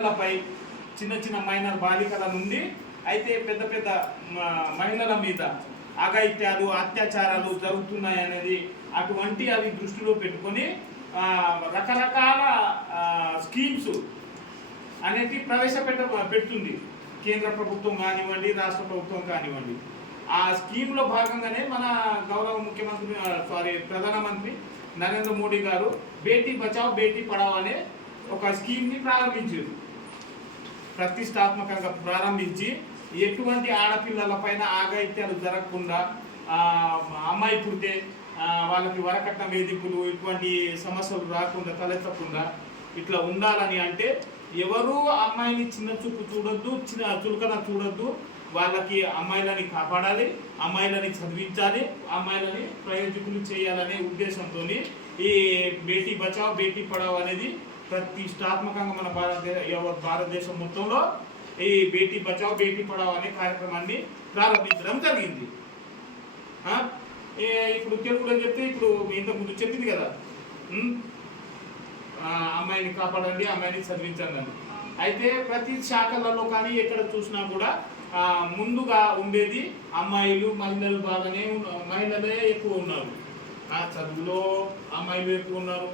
మహిళలపై చిన్న చిన్న మైనర్ బాలికల నుండి అయితే పెద్ద పెద్ద మహిళల మీద అఘాయిత్యాలు అత్యాచారాలు జరుగుతున్నాయి అనేది అటువంటి అవి దృష్టిలో పెట్టుకొని రకరకాల స్కీమ్స్ అనేది పెడుతుంది కేంద్ర ప్రభుత్వం కానివ్వండి, రాష్ట్ర ప్రభుత్వం కానివ్వండి. ఆ స్కీమ్లో భాగంగానే మన గౌరవ ముఖ్యమంత్రి ప్రధానమంత్రి నరేంద్ర మోడీ గారు బేటీ బచావ్ బేటీ పడావ్ అనే ఒక స్కీమ్ని ప్రారంభించారు. ప్రతిష్టాత్మకంగా ప్రారంభించి ఎటువంటి ఆడపిల్లల పైన ఆఘాయిత్యాలు జరగకుండా, అమ్మాయి పుడితే వాళ్ళకి వరకట్న వేధింపులు ఇటువంటి సమస్యలు రాకుండా తలెత్తకుండా ఇట్లా ఉండాలని, అంటే ఎవరు అమ్మాయిని చిన్న చూపు చూడొద్దు, చులకన చూడొద్దు. వాళ్ళకి అమ్మాయిలని కాపాడాలి, అమ్మాయిలని చదివించాలి, అమ్మాయిలని ప్రయోజకులు చేయాలనే ఉద్దేశంతో ఈ బేటీ బచావ్ బేటీ పడావ్ అనేది ప్రతిష్టాత్మకంగా మన భారతదేశం మొత్తంలో ఈ బేటీ బచావ్ బేటీ పడావ్ అనే కార్యక్రమాన్ని ప్రారంభించడం జరిగింది. ఇప్పుడు తెలుగులో చెప్తే ఇప్పుడు ఇంతకుముందు చెప్పింది కదా, అమ్మాయిని కాపాడండి, అమ్మాయిని చదివించండి అని. అయితే ప్రతి శాఖలలో కానీ ఎక్కడ చూసినా కూడా ముందుగా ఉండేది అమ్మాయిలు, మహిళలు మహిళలే ఎక్కువ ఉన్నారు. చదువులో అమ్మాయిలు ఎక్కువ ఉన్నారు,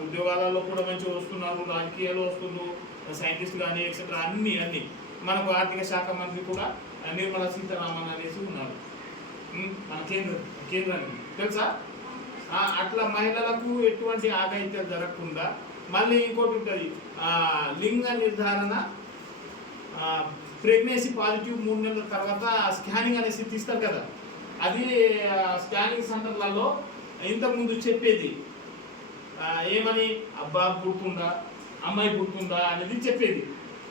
ఉద్యోగాలలో కూడా మంచిగా వస్తున్నారు, రాజకీయాల్లో వస్తున్నారు, సైంటిస్ట్ కానీ ఎక్సెట్రా అన్నీ మనకు ఆర్థిక శాఖ మంత్రి కూడా నిర్మలా సీతారామన్ అనేసి ఉన్నారు మన కేంద్రానికి తెలుసా. అట్లా మహిళలకు ఎటువంటి ఆఘాయిత్యాలు జరగకుండా మళ్ళీ ఇంకోటి ఉంటుంది, లింగ నిర్ధారణ, ప్రెగ్నెన్సీ పాజిటివ్ 3 నెలల తర్వాత స్కానింగ్ అనేసి తీస్తారు కదా, అది స్కానింగ్ సెంటర్లలో ఇంతకుముందు చెప్పేది ఏమని, అబ్బాయి పుడుతుందా అమ్మాయి పుడుతుందా అనేది చెప్పేది.